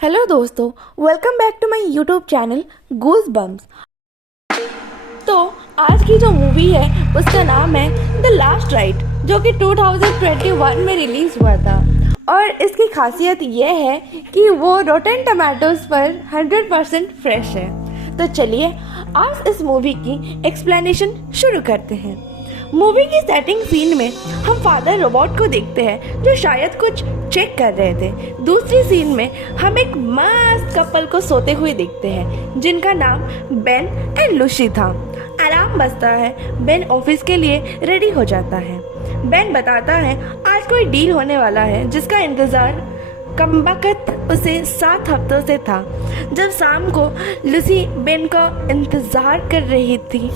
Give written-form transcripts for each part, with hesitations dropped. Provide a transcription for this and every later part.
Hello दोस्तों, welcome back to my YouTube channel goosebumps. तो आज की जो मूवी है उसका नाम है द लास्ट राइड, जो कि 2021 में रिलीज़ हुआ था। और इसकी खासियत यह है कि वो रोटेन टमाटोज पर 100% फ्रेश है। तो चलिए आज इस मूवी की एक्सप्लेनेशन शुरू करते हैं। मूवी की सेटिंग सीन में हम फादर रोबोट को देखते हैं जो शायद कुछ चेक कर रहे थे। दूसरी सीन में हम एक मस्त कपल को सोते हुए देखते हैं जिनका नाम बेन एंड लूसी था। अलार्म बजता है, बेन ऑफिस के लिए रेडी हो जाता है। बेन बताता है आज कोई डील होने वाला है जिसका इंतज़ार कमबख्त उसे 7 हफ्तों से था। जब शाम को लूसी बेन का इंतज़ार कर रही थी,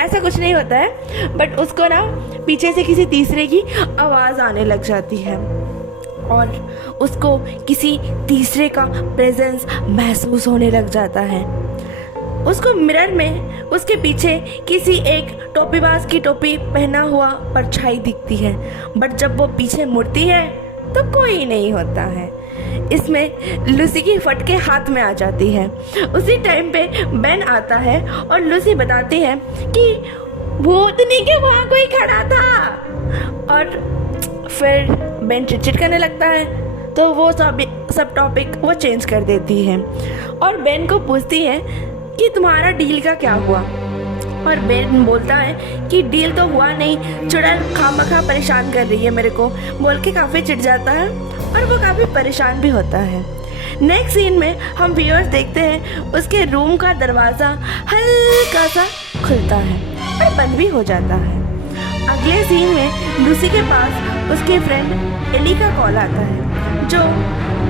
ऐसा कुछ नहीं होता है, बट उसको ना पीछे से किसी तीसरे की आवाज़ आने लग जाती है और उसको किसी तीसरे का प्रेजेंस महसूस होने लग जाता है। उसको मिरर में उसके पीछे किसी एक टोपीबाज की टोपी पहना हुआ परछाई दिखती है, बट जब वो पीछे मुड़ती है तो कोई नहीं होता है। इसमें लूसी की फटके हाथ में आ जाती है। उसी टाइम पे बेन आता है और लूसी बताती है कि भूतनी के वहाँ कोई खड़ा था। और फिर बेन चिटचिट करने लगता है तो वो सब टॉपिक वो चेंज कर देती है और बेन को पूछती है कि तुम्हारा डील का क्या हुआ। और बेन बोलता है कि डील तो हुआ नहीं, चुड़ैल खामखा परेशान कर रही है मेरे को, बोल के काफ़ी चिढ़ जाता है और वो काफ़ी परेशान भी होता है। नेक्स्ट सीन में हम व्यूअर्स देखते हैं उसके रूम का दरवाज़ा हल्का सा खुलता है और बंद भी हो जाता है। अगले सीन में लूसी के पास उसकी फ्रेंड एली का कॉल आता है जो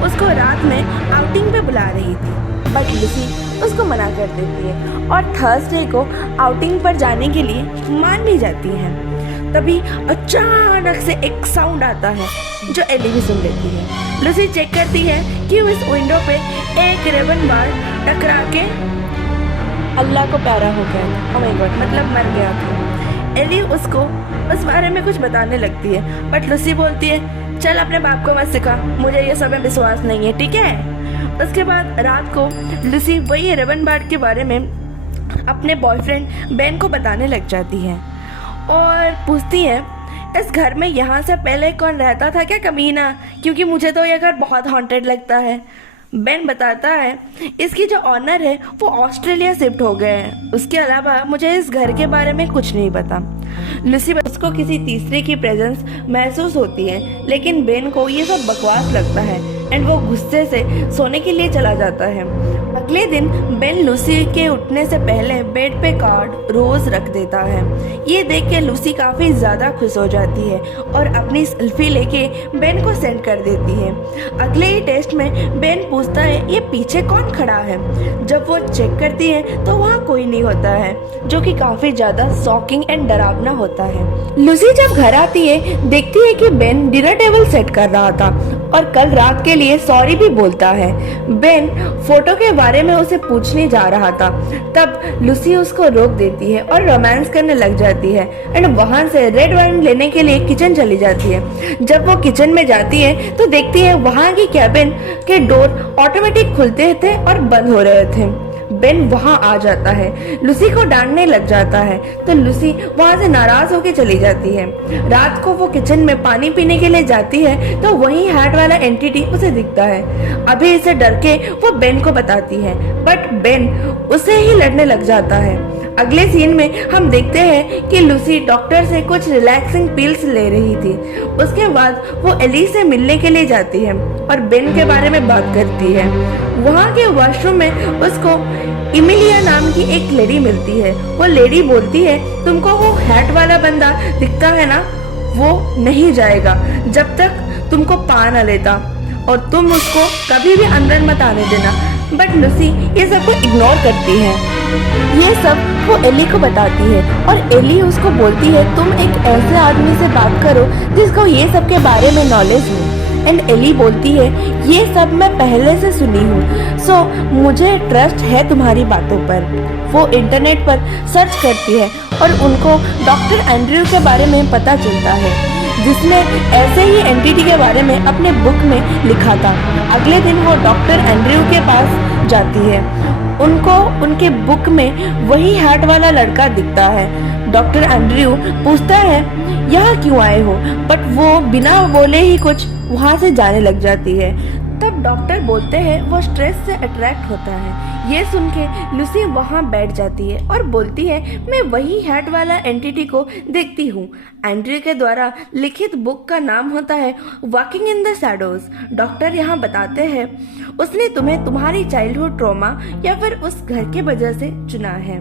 उसको रात में आउटिंग पे बुला रही थी, बट लूसी उसको मना कर देती है और थर्सडे को आउटिंग पर जाने के लिए मान भी जाती है। तभी अचानक से एक साउंड आता है जो एली भी सुन लेती है। लूसी चेक करती है कि उस विंडो पे एक रेवन बार टकरा के अल्लाह को प्यारा हो गया था। ओह माय गॉड, मतलब मर गया था। एली उसको उस बारे में कुछ बताने लगती है, बट लूसी बोलती है चल अपने बाप को मत सिखा, मुझे ये सब में विश्वास नहीं है, ठीक है। उसके बाद रात को लूसी वही रेवन बार्ड के बारे में अपने बॉयफ्रेंड बेन को बताने लग जाती है और पूछती है इस घर में यहाँ से पहले कौन रहता था क्या कमीना, क्योंकि मुझे तो यह घर बहुत हॉन्टेड लगता है। बेन बताता है इसकी जो ऑनर है वो ऑस्ट्रेलिया शिफ्ट हो गए हैं, उसके अलावा मुझे इस घर के बारे में कुछ नहीं पता। लूसी उसको किसी तीसरे की प्रेजेंस महसूस होती है, लेकिन बेन को ये सब बकवास लगता है एंड वो गुस्से से सोने के लिए चला जाता है। अगले दिन बेन लूसी के उठने से पहले बेड पे कार्ड रोज रख देता है। ये देख के लूसी काफ़ी ज़्यादा खुश हो जाती है और अपनी सेल्फी लेके बेन को सेंड कर देती है। अगले ही टेस्ट में बेन पूछता है ये पीछे कौन खड़ा है। जब वो चेक करती है तो वहाँ कोई नहीं होता है, जो कि काफ़ी ज़्यादा शॉकिंग एंड डरावना होता है। लूसी जब घर आती है देखती है कि बेन डिनर टेबल सेट कर रहा था और कल रात के लिए सॉरी भी बोलता है। बेन फोटो के बारे में उसे पूछने जा रहा था, तब लूसी उसको रोक देती है और रोमांस करने लग जाती है एंड वहां से रेड वाइन लेने के लिए किचन चली जाती है। जब वो किचन में जाती है तो देखती है वहां की कैबिन के डोर ऑटोमेटिक खुलते थे और बंद हो रहे थे। बेन वहां आ जाता है, लूसी को डांटने लग जाता है तो लूसी वहां से नाराज होकर चली जाती है। रात को वो किचन में पानी पीने के लिए जाती है तो वही हैट वाला एंटिटी उसे दिखता है। अभी इसे डर के वो बेन को बताती है, बट बेन उसे ही लड़ने लग जाता है। अगले सीन में हम देखते हैं कि लूसी डॉक्टर से कुछ रिलैक्सिंग पिल्स ले रही थी। उसके बाद वो एली से मिलने के लिए जाती है और बेन के बारे में बात करती है। वहाँ के वॉशरूम में उसको इमिलिया नाम की एक लेडी मिलती है। वो लेडी बोलती है तुमको वो हैट वाला बंदा दिखता है ना, वो नहीं जाएगा जब तक तुमको पा ना लेता, और तुम उसको कभी भी अंदर मत आने देना। बट लूसी ये सबको इग्नोर करती है। ये सब वो एली को बताती है और एली उसको बोलती है तुम एक ऐसे आदमी से बात करो जिसको ये सब के बारे में नॉलेज हो एंड एली बोलती है ये सब मैं पहले से सुनी हूँ, सो मुझे ट्रस्ट है तुम्हारी बातों पर। वो इंटरनेट पर सर्च करती है और उनको डॉक्टर एंड्रयू के बारे में पता चलता है, जिसने ऐसे ही एंटिटी के बारे में अपने बुक में लिखा था। अगले दिन वो डॉक्टर एंड्रयू के पास जाती है। उनको उनके बुक में वही हैट वाला लड़का दिखता है। डॉक्टर एंड्रयू पूछता है यहाँ क्यों आए हो, बट वो बिना बोले ही कुछ वहाँ से जाने लग जाती है। तब डॉक्टर बोलते हैं वो स्ट्रेस से अट्रैक्ट होता है। ये सुन के लूसी वहाँ बैठ जाती है और बोलती है मैं वही हैट वाला एंटिटी को देखती हूँ। एंड्रयू के द्वारा लिखित बुक का नाम होता है walking in the shadows. Doctor यहाँ बताते हैं उसने तुम्हें तुम्हारी चाइल्डहुड ट्रॉमा या फिर उस घर के वजह से चुना है।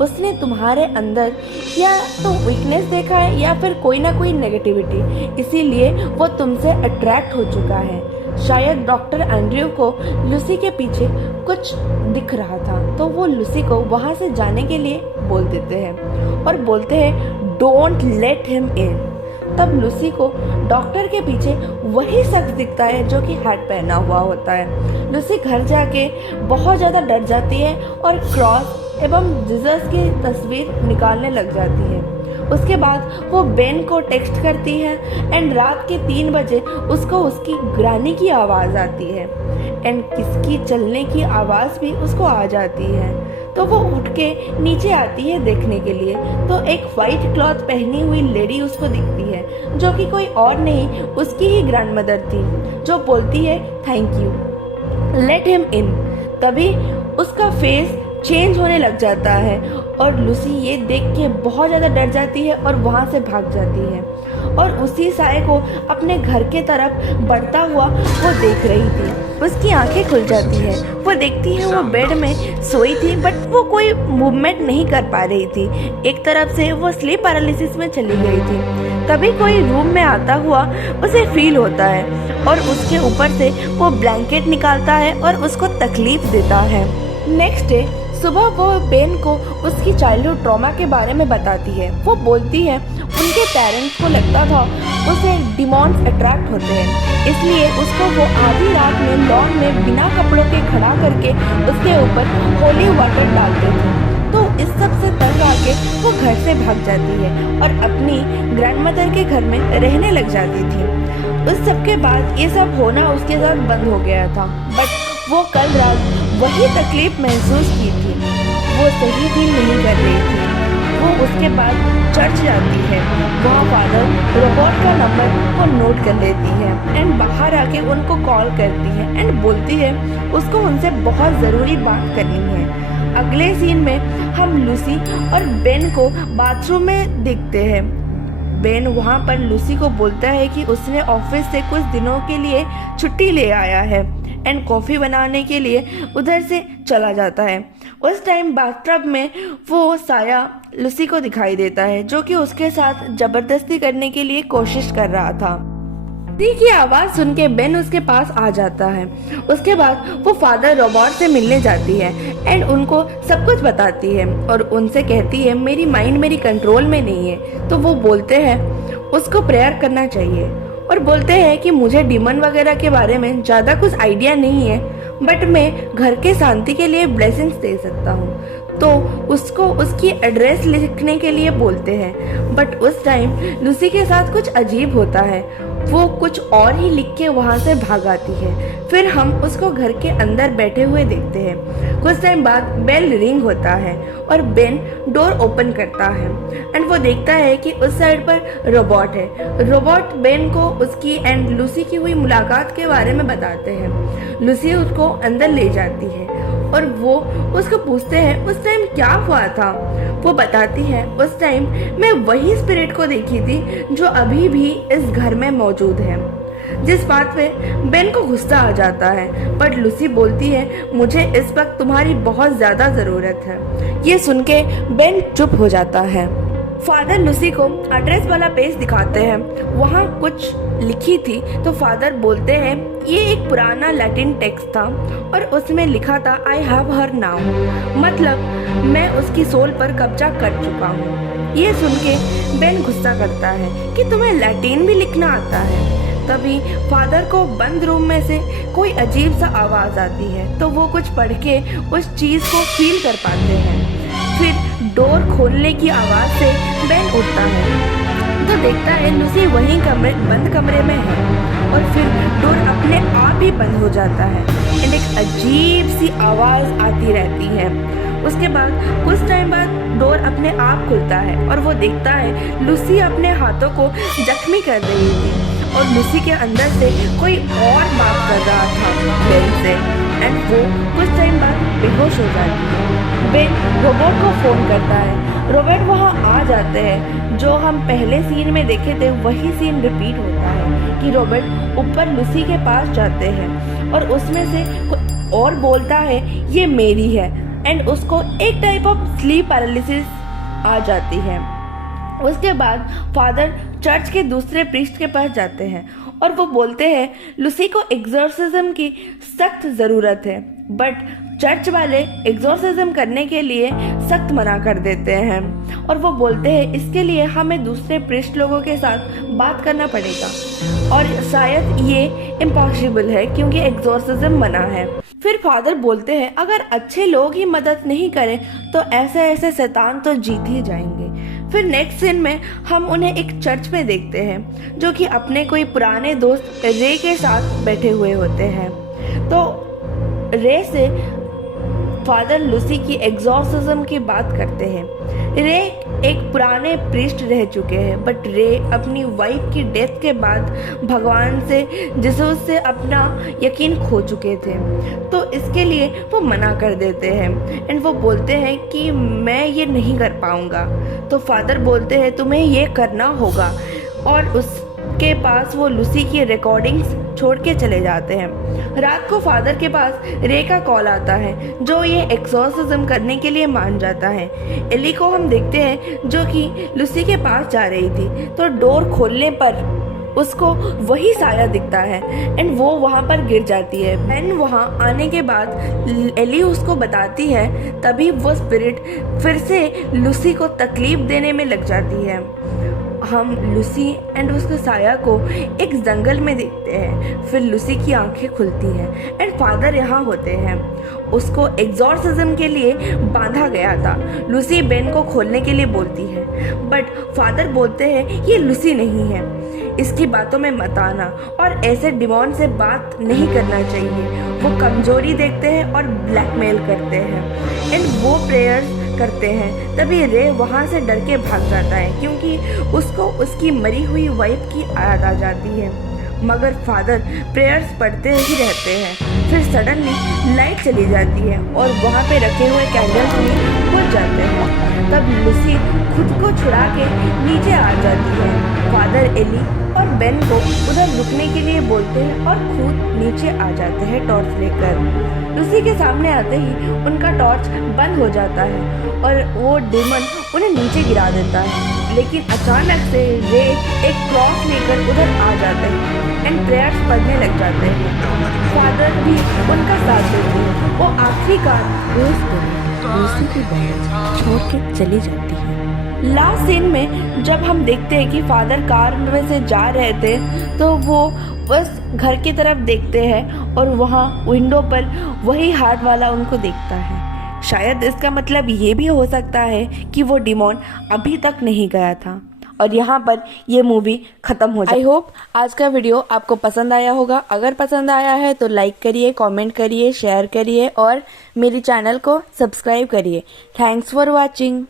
उसने तुम्हारे अंदर या तो वीकनेस देखा है या फिर कोई ना कोई नेगेटिविटी, इसीलिए वो तुमसे अट्रैक्ट हो चुका है। शायद डॉक्टर एंड्रयू को लूसी के पीछे कुछ दिख रहा था, तो वो लूसी को वहाँ से जाने के लिए बोल देते हैं और बोलते हैं डोंट लेट हिम इन। तब लूसी को डॉक्टर के पीछे वही शख्स दिखता है जो कि हैट पहना हुआ होता है। लूसी घर जाके बहुत ज़्यादा डर जाती है और क्रॉस एवं जीसस की तस्वीर निकालने लग जाती है। उसके बाद वो बेन को टेक्स्ट करती है एंड रात के 3 बजे उसको उसकी ग्रानी की आवाज़ आती है एंड किसकी चलने की आवाज़ भी उसको आ जाती है। तो वो उठ के नीचे आती है देखने के लिए, तो एक वाइट क्लॉथ पहनी हुई लेडी उसको दिखती है जो कि कोई और नहीं उसकी ही ग्रैंडमदर थी, जो बोलती है thank you, let him in. तभी उसका फेस चेंज होने लग जाता है और लूसी ये देख के बहुत ज़्यादा डर जाती है और वहाँ से भाग जाती है और उसी साय को अपने घर के तरफ बढ़ता हुआ वो देख रही थी। उसकी आंखें खुल जाती है, वो देखती है वो बेड में सोई थी बट वो कोई मूवमेंट नहीं कर पा रही थी। एक तरफ से वो स्लीप पैरालिसिस में चली गई थी। तभी कोई रूम में आता हुआ उसे फील होता है और उसके ऊपर से वो ब्लैंकेट निकालता है और उसको तकलीफ देता है। नेक्स्ट डे सुबह वो बेन को उसकी चाइल्डहुड ट्रॉमा के बारे में बताती है। वो बोलती है उनके पेरेंट्स को लगता था उसे डिमॉन्स अट्रैक्ट होते हैं, इसलिए उसको वो आधी रात में लॉन में बिना कपड़ों के खड़ा करके उसके ऊपर होली वाटर डालते थे। तो इस सब से तंग आके वो घर से भाग जाती है और अपनी ग्रैंडमदर के घर में रहने लग जाती थी। उस सब के बाद ये सब होना उसके साथ बंद हो गया था, बट वो कल रात वही तकलीफ महसूस की थी। वो सही फील नहीं कर रही थी। वो उसके बाद चर्च जाती है, वहाँ फादर रोबोट का नंबर वो नोट कर लेती है एंड बाहर आके उनको कॉल करती है एंड बोलती है उसको उनसे बहुत ज़रूरी बात करनी है। अगले सीन में हम लूसी और बेन को बाथरूम में देखते हैं। बेन वहाँ पर लूसी को बोलता है कि उसने ऑफिस से कुछ दिनों के लिए छुट्टी ले आया है एंड कॉफ़ी बनाने के लिए उधर से चला जाता है। उस टाइम बाथटब में वो साया लूसी को दिखाई देता है जो कि उसके साथ ज़बरदस्ती करने के लिए कोशिश कर रहा था। लूसी की आवाज़ सुन के बेन उसके पास आ जाता है। उसके बाद वो फादर रोबोट से मिलने जाती है एंड उनको सब कुछ बताती है और उनसे कहती है मेरी माइंड मेरी कंट्रोल में नहीं है। तो वो बोलते हैं उसको प्रेयर करना चाहिए और बोलते हैं कि मुझे डीमन वगैरह के बारे में ज़्यादा कुछ आइडिया नहीं है, बट मैं घर के शांति के लिए ब्लेसिंग्स दे सकता हूँ। तो उसको उसकी एड्रेस लिखने के लिए बोलते हैं, बट उस टाइम लूसी के साथ कुछ अजीब होता है। वो कुछ और ही लिख के वहाँ से भाग आती है। फिर हम उसको घर के अंदर बैठे हुए देखते हैं। कुछ टाइम बाद बेल रिंग होता है और बेन डोर ओपन करता है एंड वो देखता है कि उस साइड पर रोबोट है। रोबोट बेन को उसकी एंड लूसी की हुई मुलाकात के बारे में बताते हैं। लूसी उसको अंदर ले जाती है और वो उसको पूछते हैं उस टाइम क्या हुआ था। वो बताती है उस टाइम मैं वही स्पिरिट को देखी थी जो अभी भी इस घर में मौजूद है। जिस बात पे बेन को गुस्सा आ जाता है, पर लूसी बोलती है मुझे इस वक्त तुम्हारी बहुत ज़्यादा ज़रूरत है। ये सुन के बेन चुप हो जाता है। फादर लूसी को एड्रेस वाला पेज दिखाते हैं, वहाँ कुछ लिखी थी। तो फादर बोलते हैं ये एक पुराना लैटिन टेक्स्ट था और उसमें लिखा था आई हैव हर नाउ, मतलब मैं उसकी सोल पर कब्जा कर चुका हूँ। ये सुन के बेन गुस्सा करता है कि तुम्हें लैटिन भी लिखना आता है। तभी फादर को बंद रूम में से कोई अजीब सा आवाज़ आती है, तो वो कुछ पढ़ के उस चीज़ को फील कर पाते हैं। फिर डोर खोलने की आवाज़ से बेन उठता है तो देखता है लूसी वहीं बंद कमरे में है, और फिर डोर अपने आप ही बंद हो जाता है एंड एक अजीब सी आवाज़ आती रहती है। उसके बाद कुछ टाइम बाद डोर अपने आप खुलता है और वो देखता है लूसी अपने हाथों को जख्मी कर रही थी और लूसी के अंदर से कोई और बात कर रहा था बेन से, एंड वो कुछ टाइम बाद बेहोश हो जाती है। बेन रोबोट को फ़ोन करता है, रोबोट वहाँ आ जाते हैं। जो हम पहले सीन में देखे थे वही सीन रिपीट होता है कि रोबोट ऊपर लूसी के पास जाते हैं और उसमें से कोई और बोलता है ये मेरी है, एंड उसको एक टाइप ऑफ स्लीप पैरालिसिस आ जाती है। उसके बाद फादर चर्च के दूसरे प्रीस्ट के पास जाते हैं और वो बोलते हैं लूसी को एग्जॉर्सिज्म की सख्त ज़रूरत है, बट चर्च वाले एग्जॉर्सिज्म करने के लिए सख्त मना कर देते हैं और वो बोलते हैं इसके लिए हमें दूसरे प्रीस्ट लोगों के साथ बात करना पड़ेगा और शायद ये इम्पॉसिबल है क्योंकि एग्जॉर्सिज्म मना है। फिर फादर बोलते हैं अगर अच्छे लोग ही मदद नहीं करें तो ऐसे शैतान तो जीत ही जाएंगे। फिर नेक्स्ट सीन में हम उन्हें एक चर्च में देखते हैं जो कि अपने कोई पुराने दोस्त रे के साथ बैठे हुए होते हैं। तो रे से फादर लूसी की एग्जॉर्सिज्म की बात करते हैं। रे एक पुराने प्रीस्ट रह चुके हैं, बट रे अपनी वाइफ की डेथ के बाद भगवान से जिसस से अपना यकीन खो चुके थे, तो इसके लिए वो मना कर देते हैं एंड वो बोलते हैं कि मैं ये नहीं कर पाऊँगा। तो फादर बोलते हैं तुम्हें ये करना होगा, और उसके पास वो लूसी की रिकॉर्डिंग्स छोड़ के चले जाते हैं। रात को फादर के पास रे का कॉल आता है जो ये एक्सॉर्सिज्म करने के लिए मान जाता है। एली को हम देखते हैं जो कि लूसी के पास जा रही थी, तो डोर खोलने पर उसको वही साया दिखता है एंड वो वहाँ पर गिर जाती है। बेन वहाँ आने के बाद एली उसको बताती है, तभी वो स्पिरिट फिर से लूसी को तकलीफ देने में लग जाती है। हम लूसी एंड उसके साया को एक जंगल में देखते हैं। फिर लूसी की आंखें खुलती हैं एंड फादर यहाँ होते हैं। उसको एग्जॉर्सिज्म के लिए बांधा गया था। लूसी बेन को खोलने के लिए बोलती है, बट फादर बोलते हैं ये लूसी नहीं है, इसकी बातों में मत आना और ऐसे डिमॉन से बात नहीं करना चाहिए। वो कमजोरी देखते हैं और ब्लैकमेल करते हैं एंड वो प्रेयर्स करते हैं। तभी रे वहाँ से डर के भाग जाता है क्योंकि उसको उसकी मरी हुई वाइफ की याद आ जाती है, मगर फादर प्रेयर्स पढ़ते ही रहते हैं। फिर सडनली लाइट चली जाती है और वहाँ पे रखे हुए कैंडल्स भी बुझ जाते हैं। तब लूसी खुद को छुड़ा के नीचे आ जाती है। फादर एली और बेन को उधर रुकने के लिए बोलते हैं और खुद नीचे आ जाते हैं टॉर्च लेकर। लूसी के सामने आते ही उनका टॉर्च बंद हो जाता है और वो डेमन उन्हें नीचे गिरा देता है, लेकिन अचानक से रे एक क्रॉस लेकर उधर आ जाते हैं एंड प्रेयर्स पढ़ने लग जाते हैं। फादर भी उनका साथ देते हैं। वो आखिरकार लूसी की बहन छोड़ के चली जाती है। लास्ट सीन में जब हम देखते हैं कि फादर कार में से जा रहे थे, तो वो बस घर की तरफ देखते हैं और वहाँ विंडो पर वही हार्ट वाला उनको देखता है। शायद इसका मतलब ये भी हो सकता है कि वो डिमॉन अभी तक नहीं गया था और यहाँ पर ये मूवी खत्म हो जाए। आई होप आज का वीडियो आपको पसंद आया होगा। अगर पसंद आया है तो लाइक करिए, कमेंट करिए, शेयर करिए और मेरी चैनल को सब्सक्राइब करिए। Thanks for watching.